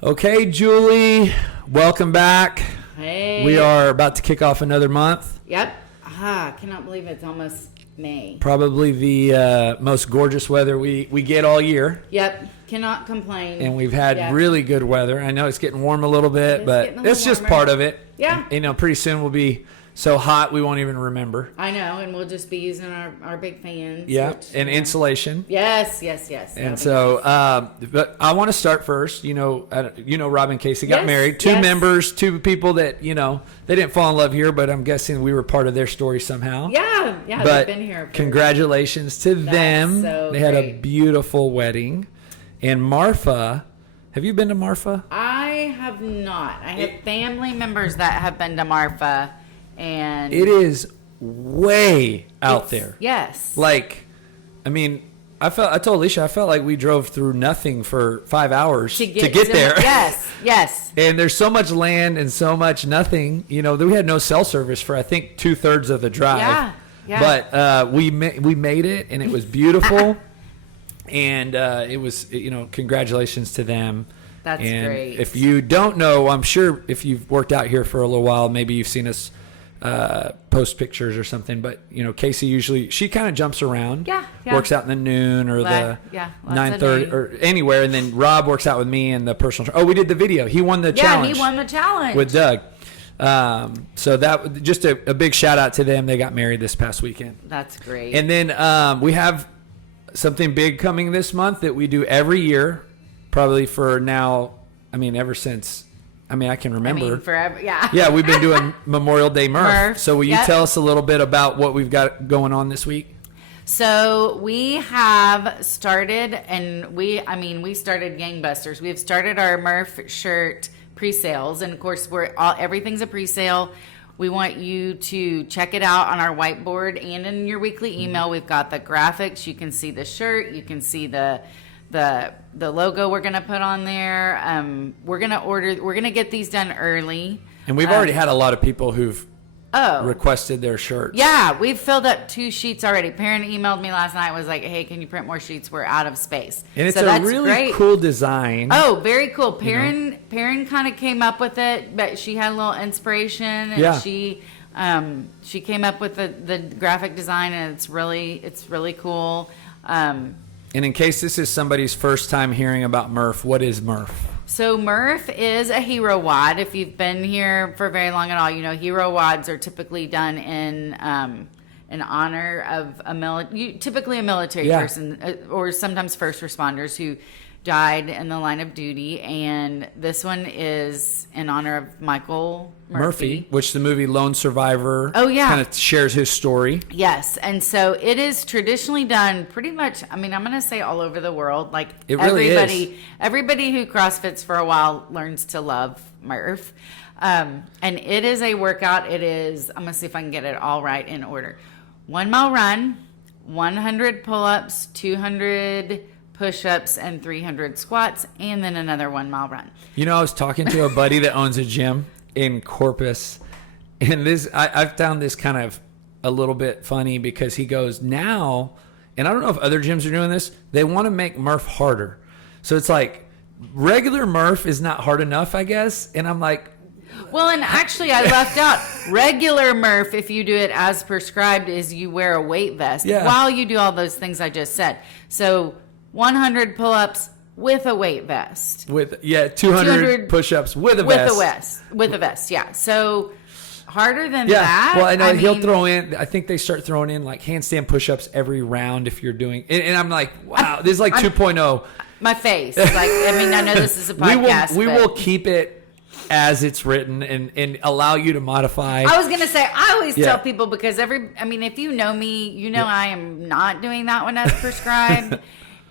Okay, Julie, welcome back. Hey. We are about to kick off another month. Yep. I cannot believe it's almost May. Probably the most gorgeous weather we get all year. Yep. Cannot complain. And we've had really good weather. I know it's getting warm a little bit, but it's just part of it. Yeah. You know, pretty soon we'll be so hot we won't even remember. I know, and we'll just be using our big fans. Yeah, which, and insulation. Yes. And so, but I want to start first. You know, Rob and Casey got married. Two members, two people that, you know, they didn't fall in love here, but I'm guessing we were part of their story somehow. Yeah, but they've been here. Congratulations to them. So they had a beautiful wedding. And Marfa, have you been to Marfa? I have not. I have family members that have been to Marfa. And it is way out there. Yes. Like, I mean, I told Alicia, I felt like we drove through nothing for 5 hours to get there. Yes. And there's so much land and so much nothing. You know, we had no cell service for, I think, 2/3 of the drive. Yeah. But we made it, and it was beautiful. And it was, you know, congratulations to them. That's great. If you don't know, I'm sure if you've worked out here for a little while, maybe you've seen us post pictures or something, but you know, Casey she kind of jumps around, works out in the noon or the 9:30 or anywhere, and then Rob works out with me and the personal. We did the video. He won the challenge. He won the challenge with Doug. So that just a big shout out to them. They got married this past weekend. That's great. And then we have something big coming this month that we do every year, probably for now. I mean, ever since. I mean, I can remember. Forever, yeah. Yeah, we've been doing Memorial Day MURPH. So will you tell us a little bit about what we've got going on this week? So we have started, and we started gangbusters. We've started our MURPH shirt pre-sales, and of course, everything's a pre-sale. We want you to check it out on our whiteboard and in your weekly email. We've got the graphics. You can see the shirt. You can see the logo we're going to put on there. We're going to get these done early. And we've already had a lot of people who've requested their shirts. Yeah, we've filled up 2 sheets already. Parent emailed me last night, was like, hey, can you print more sheets? We're out of space. And it's a really cool design. Oh, very cool. Perrin kind of came up with it, but she had a little inspiration, and she came up with the graphic design, and it's really cool. And in case this is somebody's first time hearing about MURPH, what is MURPH? So MURPH is a hero WOD. If you've been here for very long at all, you know hero WODs are typically done in honor of typically a military person, or sometimes first responders who died in the line of duty. And this one is in honor of Michael Murphy, which the movie Lone Survivor kind of shares his story. Yes, and so it is traditionally done pretty much, I mean, I'm going to say all over the world. Like it really is. Everybody who CrossFits for a while learns to love MURPH. And it is a workout. It is, I'm going to see if I can get it all right in order. 1 mile run, 100 pull-ups, 200 push-ups, and 300 squats, and then another 1 mile run. You know, I was talking to a buddy that owns a gym in Corpus, and I've found this kind of a little bit funny because he goes now, and I don't know if other gyms are doing this, they want to make MURPH harder. So it's like regular MURPH is not hard enough, I guess, and I'm like, well, and actually I left out regular MURPH, if you do it as prescribed, is you wear a weight vest while you do all those things I just said. So 100 pull-ups with a weight vest. 200 push-ups with a vest. With a vest, yeah. So harder than that. Well, I know he'll throw in, I think they start throwing in like handstand push-ups every round if you're doing, and I'm like, wow, this is like 2.0. My face. Like, I mean, I know this is a podcast. We will keep it as it's written and allow you to modify. I was going to say, I always tell people, because if you know me, you know I am not doing that one as prescribed.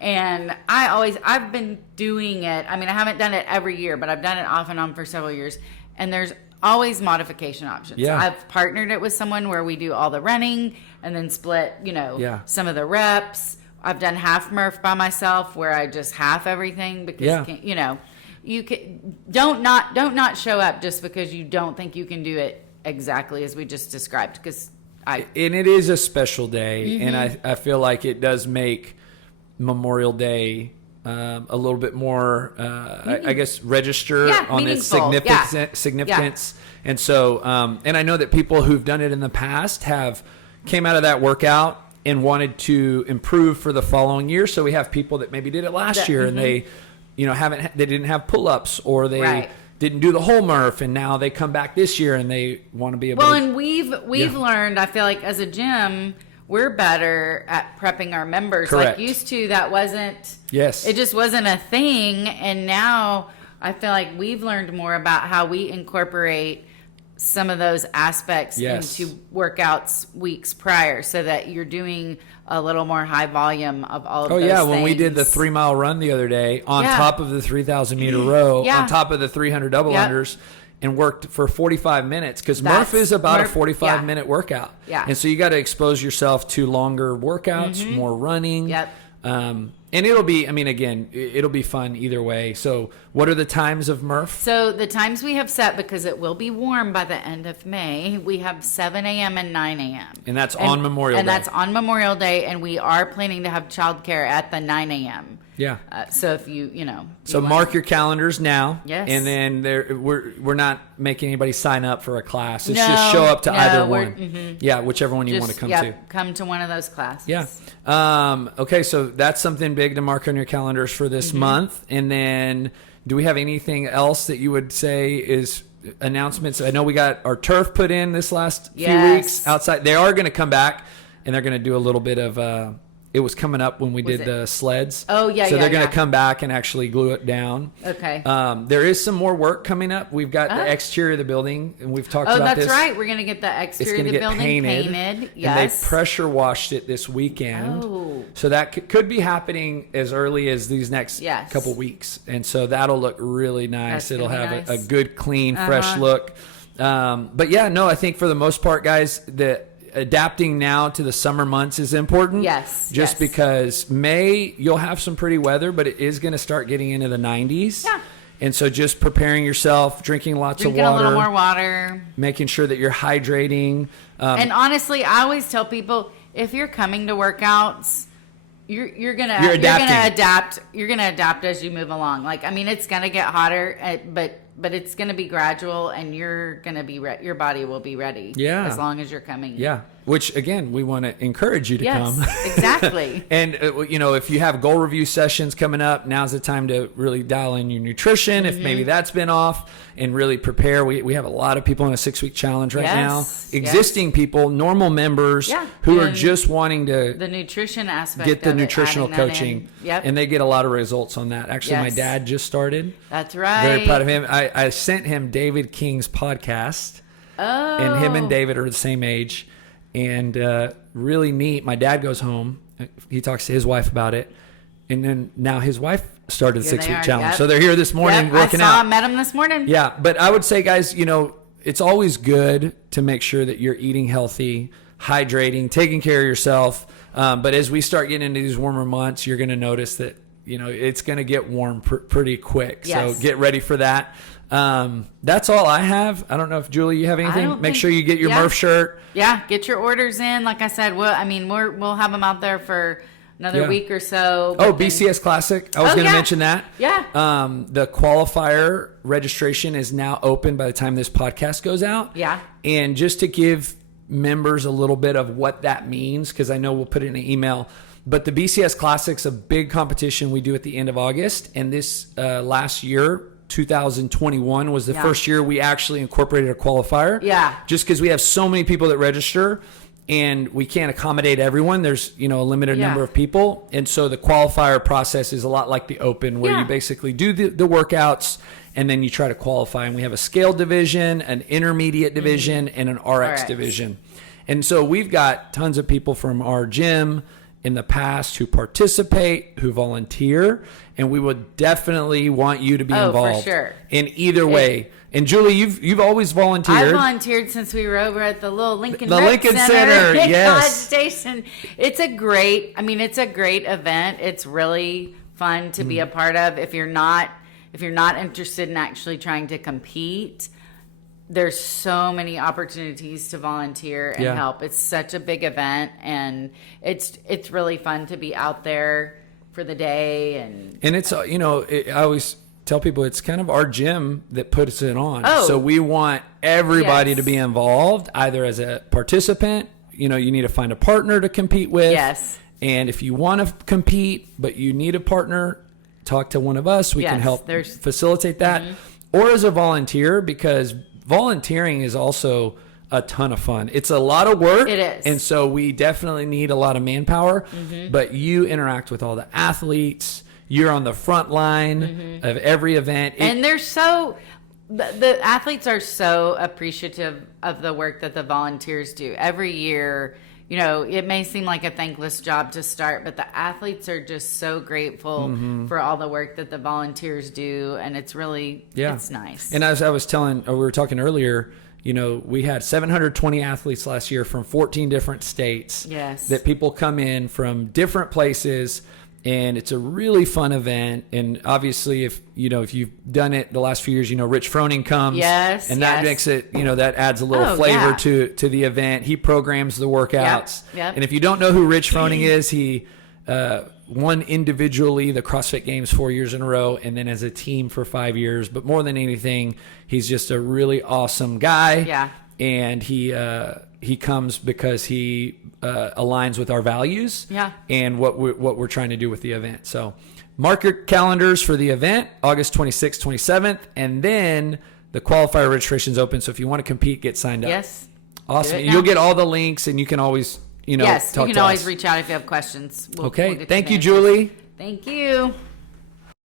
And I've been doing it. I mean, I haven't done it every year, but I've done it off and on for several years. And there's always modification options. Yeah. I've partnered it with someone where we do all the running and then split, some of the reps. I've done half MURPH by myself where I just half everything because, you can, don't not show up just because you don't think you can do it exactly as we just described. And it is a special day. Mm-hmm. And I feel like it does make Memorial Day a little bit more, I guess, register on its meaningful. significance. And so, and I know that people who've done it in the past came out of that workout and wanted to improve for the following year. So we have people that maybe did it last year and they, they didn't have pull-ups, or they didn't do the whole MURPH, and now they come back this year and they want to be able to. Well, and we've learned, I feel like as a gym, we're better at prepping our members. Correct. Like used to, that wasn't. Yes. It just wasn't a thing, and now I feel like we've learned more about how we incorporate some of those aspects into workouts weeks prior, so that you're doing a little more high volume of all of those things. When we did the 3 mile run the other day on top of the 3,000 meter row, on top of the 300 double unders, and worked for 45 minutes, because MURPH is about a 45 minute workout. Yeah. And so you got to expose yourself to longer workouts, more running. And it'll be, again, it'll be fun either way. So what are the times of MURPH? So the times we have set, because it will be warm by the end of May, we have 7 a.m. and 9 a.m. And that's on Memorial Day. And that's on Memorial Day, and we are planning to have childcare at the 9 a.m. Yeah. So if you So mark your calendars now. Yes. And then we're not making anybody sign up for a class. It's just show up to either one. Yeah, whichever one you want to come to. Come to one of those classes. Yeah. Okay, so that's something big to mark on your calendars for this month. And then do we have anything else that you would say is announcements? I know we got our turf put in this last few weeks outside. They are going to come back, and they're going to do a little bit of it was coming up when we did the sleds. Oh, yeah, So they're going to come back and actually glue it down. Okay. There is some more work coming up. We've got the exterior of the building, and we've talked about this. Oh, that's right. We're going to get the exterior of the building painted. Yes. And they pressure washed it this weekend. Oh. So that could be happening as early as these next couple weeks. And so that'll look really nice. It'll have a good, clean, fresh look. But yeah, no, I think for the most part, guys, adapting now to the summer months is important. Yes. Just because May, you'll have some pretty weather, but it is going to start getting into the 90s. Yeah. And so just preparing yourself, drinking lots of water. Drinking a little more water. Making sure that you're hydrating. And honestly, I always tell people, if you're coming to workouts, you're gonna adapt. You're gonna adapt as you move along. Like, it's gonna get hotter, but it's gonna be gradual, and you're gonna be your body will be ready. Yeah. As long as you're coming. Yeah. Which again, we want to encourage you to come. Exactly. And if you have goal review sessions coming up, now's the time to really dial in your nutrition. If maybe that's been off, and really prepare. We have a lot of people in a 6-week challenge right now. Existing people, normal members who are just wanting to the nutrition aspect, get the nutritional coaching. And they get a lot of results on that. Actually, my dad just started. That's right. Very proud of him. I sent him David King's podcast. Oh. And him and David are the same age. And really neat. My dad goes home. He talks to his wife about it. And then now his wife started the 6-week challenge. So they're here this morning working out. I met him this morning. Yeah. But I would say, guys, it's always good to make sure that you're eating healthy, hydrating, taking care of yourself. But as we start getting into these warmer months, you're going to notice that, it's going to get warm pretty quick. Yes. So get ready for that. That's all I have. I don't know if Julie, you have anything. Make sure you get your MURPH shirt. Yeah, get your orders in. Like I said, we'll have them out there for another week or so. BCS Classic. I was going to mention that. Yeah. The qualifier registration is now open by the time this podcast goes out. Yeah. And just to give members a little bit of what that means, because I know we'll put it in an email. But the BCS Classic's a big competition we do at the end of August. And this last year, 2021 was the first year we actually incorporated a qualifier. Yeah. Just because we have so many people that register and we can't accommodate everyone. There's, a limited number of people. And so the qualifier process is a lot like the open, where you basically do the workouts and then you try to qualify. And we have a scaled division, an intermediate division, and an RX division. And so we've got tons of people from our gym in the past who participate, who volunteer, and we would definitely want you to be involved. For sure. In either way. And Julie, you've always volunteered. I volunteered since we were over at the little Lincoln Center in yes. College Station. It's a great event. It's really fun to be a part of. If you're not interested in actually trying to compete, there's so many opportunities to volunteer and help. It's such a big event, and it's really fun to be out there for the day. And it's, I always tell people it's kind of our gym that puts it on. Oh. So we want everybody Yes. to be involved, either as a participant. You need to find a partner to compete with. Yes. And if you want to compete, but you need a partner, talk to one of us. We can Yes, help there's- facilitate that. Or as a volunteer, because volunteering is also a ton of fun. It's a lot of work. It is. And so we definitely need a lot of manpower. But you interact with all the athletes. You're on the front line of every event. And they're so, the athletes are so appreciative of the work that the volunteers do. Every year, it may seem like a thankless job to start, but the athletes are just so grateful for all the work that the volunteers do. And it's really, it's nice. And as I was telling, we were talking earlier, we had 720 athletes last year from 14 different states. Yes. That people come in from different places. And it's a really fun event. And obviously, if you've done it the last few years, Rich Froning comes. Yes, and that yes. makes it, that adds a little Oh, flavor yeah. to the event. He programs the workouts. Yep. And if you don't know who Rich Froning is, he won individually the CrossFit Games 4 years in a row, and then as a team for 5 years. But more than anything, he's just a really awesome guy. Yeah. And he comes because he aligns with our values and what we're trying to do with the event. So mark your calendars for the event, August 26th, 27th, and then the qualifier registration's open. So if you want to compete, get signed up. Yes. Awesome. Do it And you'll now. get all the links, and you can always, Yes, talk you to can always us. reach out if you have questions. We'll Okay. get Thank you, answers. Julie. Thank you.